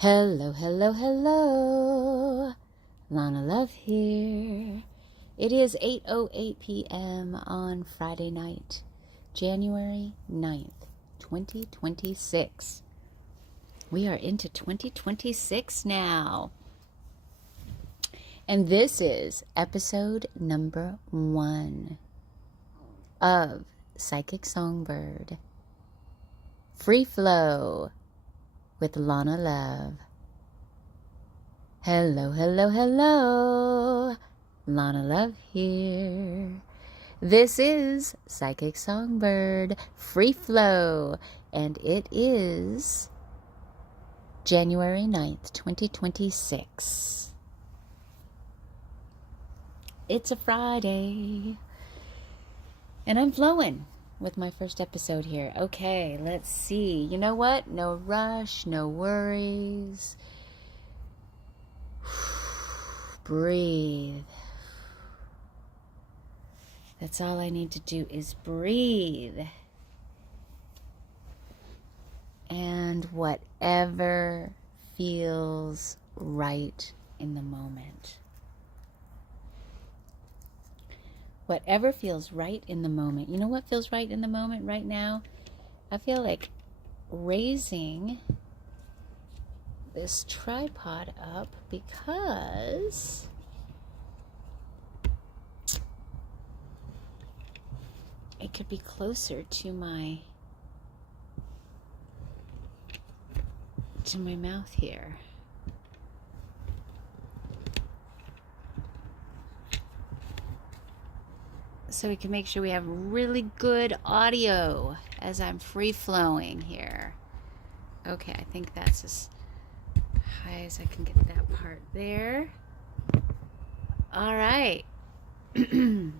Hello, hello, hello. Lana Love here. It is 8:08 p.m. on Friday night, January 9th, 2026. We are into 2026 now. And this is episode number 1 of Psychic Songbird. Free Flow with Lana Love. Hello, hello, hello. Lana Love here. This is Psychic Songbird Free Flow, and it is January 9th, 2026. It's a Friday, and I'm flowing with my first episode here. Okay, let's see. You know what? No rush, no worries. Breathe. That's all I need to do is breathe. And whatever feels right in the moment. Whatever feels right in the moment. You know what feels right in the moment right now? I feel like raising this tripod up because it could be closer to my mouth here. So we can make sure we have really good audio as I'm free flowing here. Okay, I think that's as high as I can get that part there. All right. Make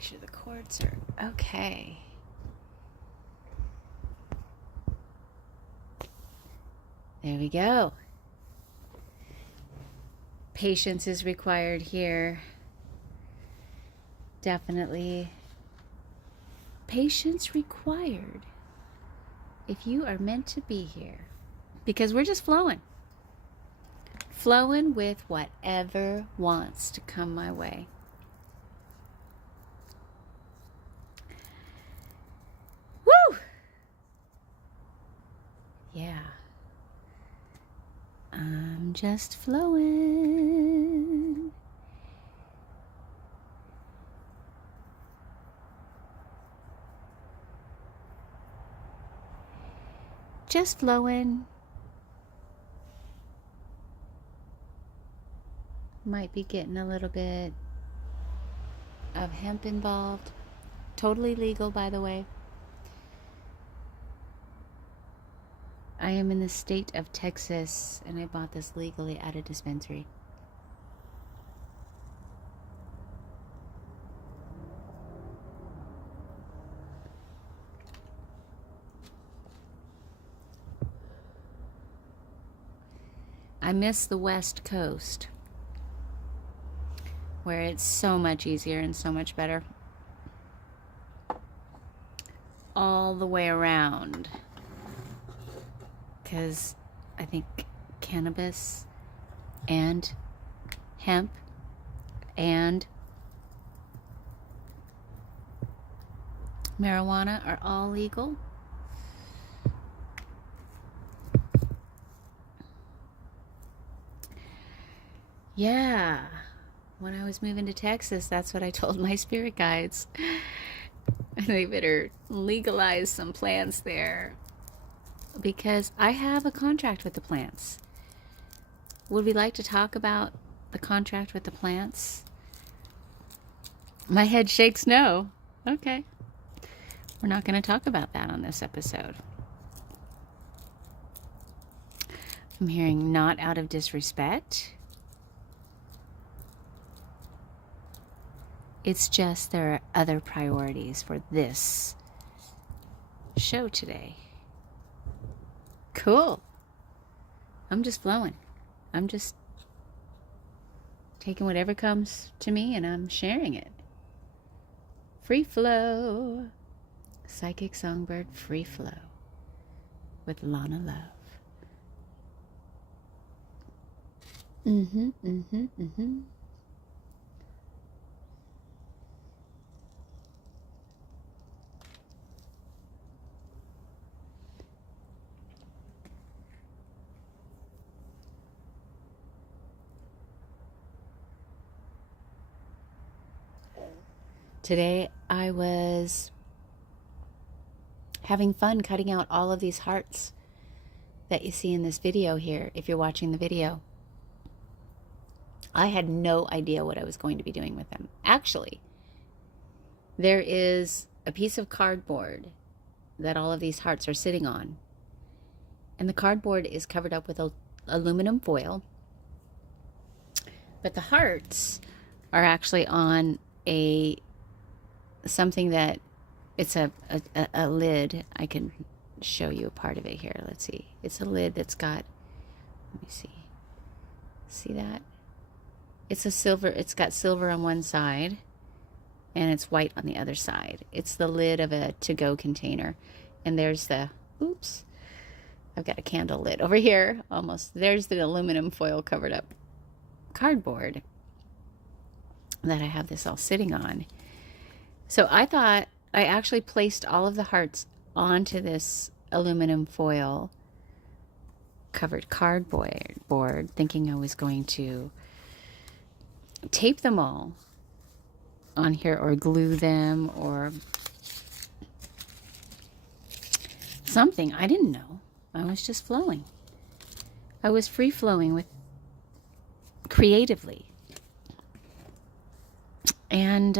sure the cords are okay. There we go. Patience is required here. Definitely. Patience required if you are meant to be here. Because we're just flowing. Flowing with whatever wants to come my way. Woo! Yeah. I'm just flowing. Just flowing. Might be getting a little bit of hemp involved. Totally legal, by the way. I am in the state of Texas, and I bought this legally at a dispensary. I miss the West Coast, where it's so much easier and so much better. All the way around. Because I think cannabis and hemp and marijuana are all legal. Yeah, when I was moving to Texas, that's what I told my spirit guides. They better legalize some plants there. Because I have a contract with the plants. Would we like to talk about the contract with the plants? My head shakes no. Okay. We're not going to talk about that on this episode. I'm hearing not out of disrespect. It's just there are other priorities for this show today. Cool. I'm just flowing. I'm just taking whatever comes to me and I'm sharing it. Free flow. Psychic Songbird Free Flow. with Lana Love. Today I was having fun cutting out all of these hearts that you see in this video here, if you're watching the video. I had no idea what I was going to be doing with them. Actually, there is a piece of cardboard that all of these hearts are sitting on. And the cardboard is covered up with aluminum foil. But the hearts are actually on something that, it's a lid. I can show you a part of it here. Let's see. It's a lid that's got, let me see. See that? It's a silver, it's got silver on one side and it's white on the other side. It's the lid of a to-go container. And there's the, oops, I've got a candle lid over here almost. There's the aluminum foil covered up cardboard that I have this all sitting on. So I thought I actually placed all of the hearts onto this aluminum foil covered cardboard, thinking I was going to tape them all on here or glue them or something. I didn't know. I was just flowing. I was free flowing with creatively. And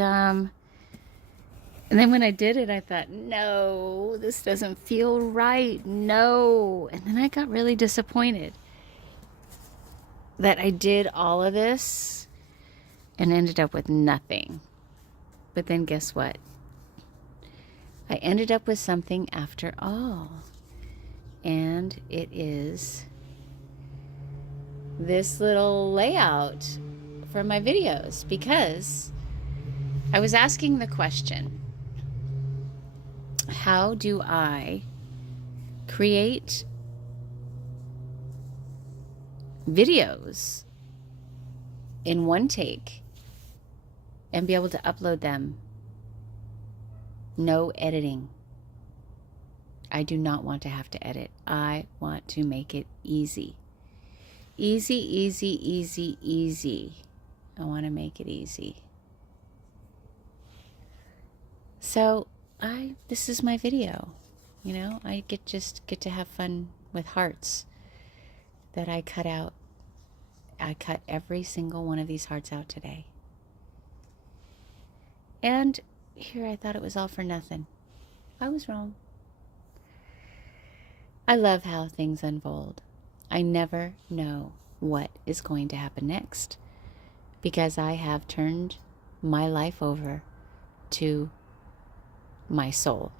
then when I did it, I thought, no, this doesn't feel right. No. And then I got really disappointed that I did all of this and ended up with nothing. But then guess what? I ended up with something after all. And it is this little layout for my videos, because I was asking the question, how do I create videos in one take and be able to upload them? No editing. I do not want to have to edit. I want to make it easy. Easy, easy, easy, easy. I want to make it easy. So this is my video. You know, I get to have fun with hearts that I cut out. I cut every single one of these hearts out today. And here I thought it was all for nothing. I was wrong. I love how things unfold. I never know what is going to happen next, because I have turned my life over to my soul,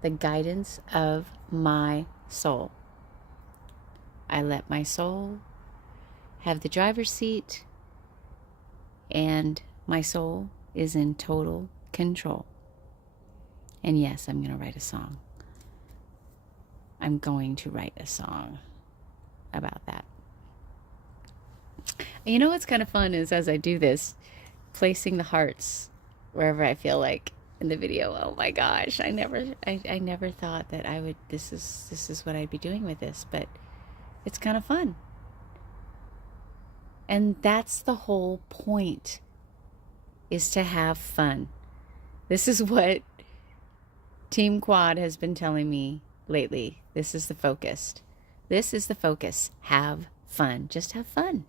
the guidance of my soul. I let my soul have the driver's seat, and my soul is in total control. And yes, I'm going to write a song. I'm going to write a song about that. You know what's kind of fun is, as I do this, placing the hearts wherever I feel like in the video. Oh my gosh, I never thought that I would, this is what I'd be doing with this, but it's kind of fun. And that's the whole point, is to have fun. This is what Team Quad has been telling me lately. This is the focus. This is the focus. Have fun. Just have fun.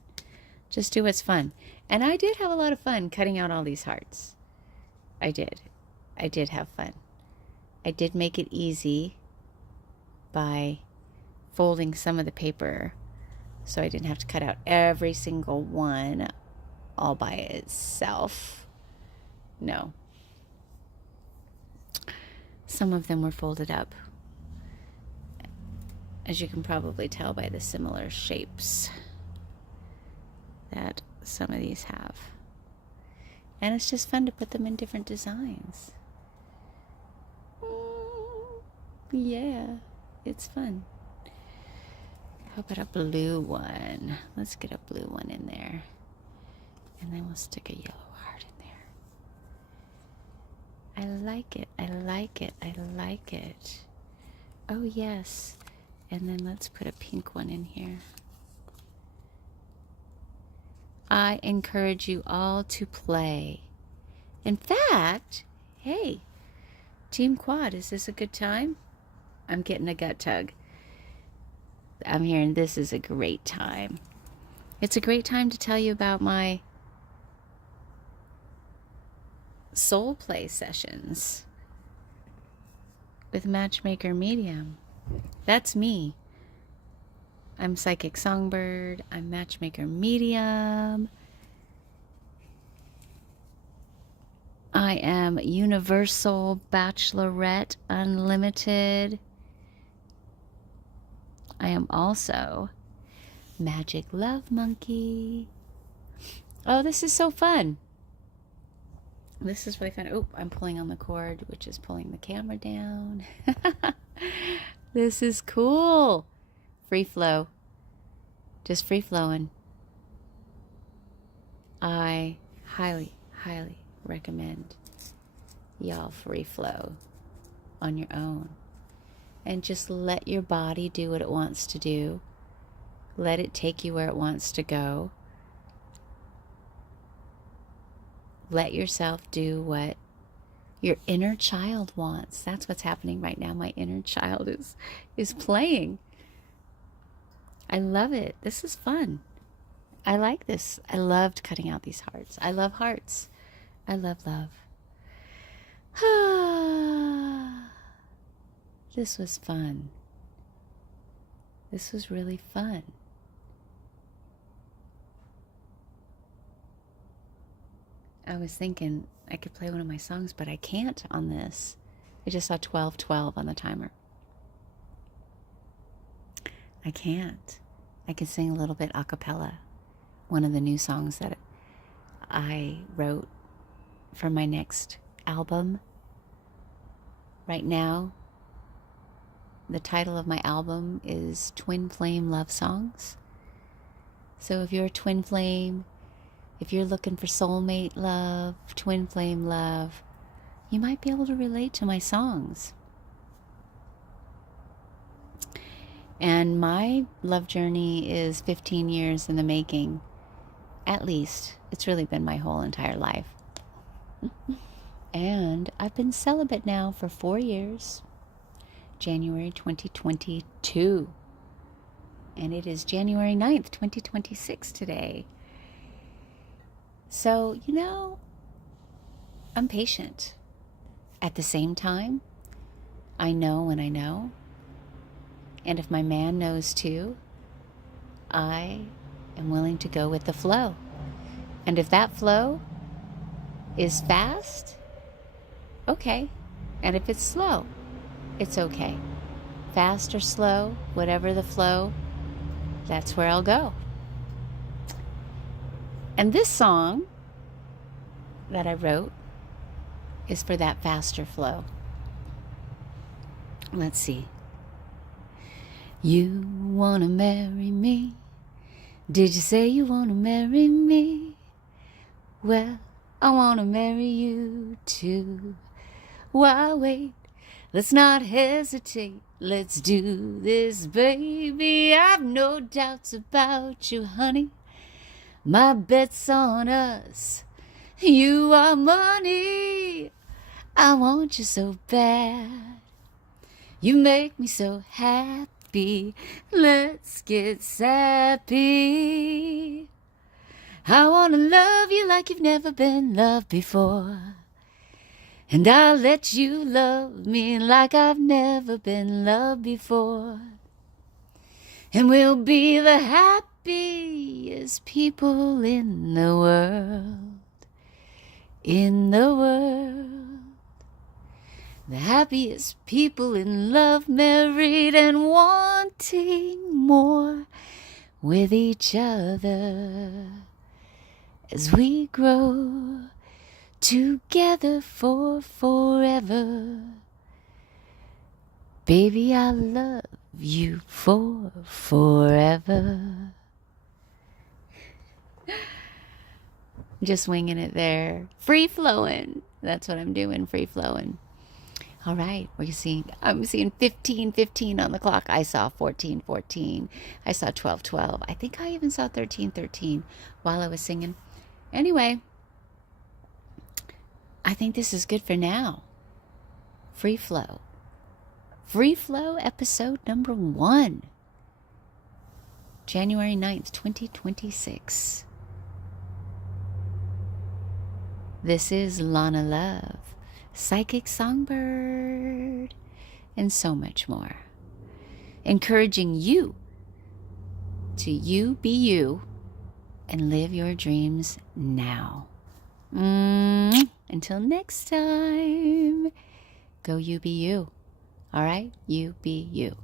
Just do what's fun. And I did have a lot of fun cutting out all these hearts. I did. I did have fun. I did make it easy by folding some of the paper so I didn't have to cut out every single one all by itself. No. Some of them were folded up, as you can probably tell by the similar shapes that some of these have. And it's just fun to put them in different designs. Yeah. It's fun. How about a blue one? Let's get a blue one in there. And then we'll stick a yellow heart in there. I like it. I like it. I like it. Oh, yes. And then let's put a pink one in here. I encourage you all to play. In fact, hey, Team Quad, is this a good time? I'm getting a gut tug. I'm hearing this is a great time. It's a great time to tell you about my soul play sessions with Matchmaker Medium. That's me. I'm Psychic Songbird. I'm Matchmaker Medium. I am Universal Bachelorette Unlimited. I am also Magic Love Monkey. Oh, this is so fun. This is really fun. Oh, I'm pulling on the cord, which is pulling the camera down. This is cool. Free flow. Just free flowing. I highly, highly recommend y'all free flow on your own. And just let your body do what it wants to do. Let it take you where it wants to go. Let yourself do what your inner child wants. That's what's happening right now. My inner child is playing. I love it. This is fun. I like this. I loved cutting out these hearts. I love hearts. I love love. This was fun. This was really fun. I was thinking I could play one of my songs, but I can't on this. I just saw 12:12 on the timer. I can't. I can sing a little bit a cappella. One of the new songs that I wrote for my next album. Right now, the title of my album is Twin Flame Love Songs. So if you're a twin flame, if you're looking for soulmate love, twin flame love, you might be able to relate to my songs. And my love journey is 15 years in the making, at least. It's really been my whole entire life. And I've been celibate now for 4 years, January 2022. And it is January 9th, 2026 today. So, I'm patient. At the same time, I know when I know. And if my man knows too, I am willing to go with the flow. And if that flow is fast, okay. And if it's slow, it's okay. Fast or slow, whatever the flow, that's where I'll go. And this song that I wrote is for that faster flow. Let's see. You wanna marry me? Did you say you wanna marry me? Well, I wanna marry you too. Why wait? Let's not hesitate. Let's do this, baby. I've no doubts about you, honey. My bet's on us. You are money. I want you so bad. You make me so happy. Let's get sappy. I wanna love you like you've never been loved before. And I'll let you love me like I've never been loved before. And we'll be the happiest people in the world. In the world. The happiest people in love, married and wanting more with each other as we grow together for forever. Baby, I love you for forever. Just winging it there. Free flowing. That's what I'm doing, free flowing. All right, I'm seeing 15:15 on the clock. I saw 14:14. I saw 12:12. I think I even saw 13:13 while I was singing. Anyway, I think this is good for now. Free flow. Free flow episode number 1. January 9th, 2026. This is Lana Love, Psychic Songbird, and so much more. Encouraging you to you be you and live your dreams now. Until next time, go you be you. All right? You be you.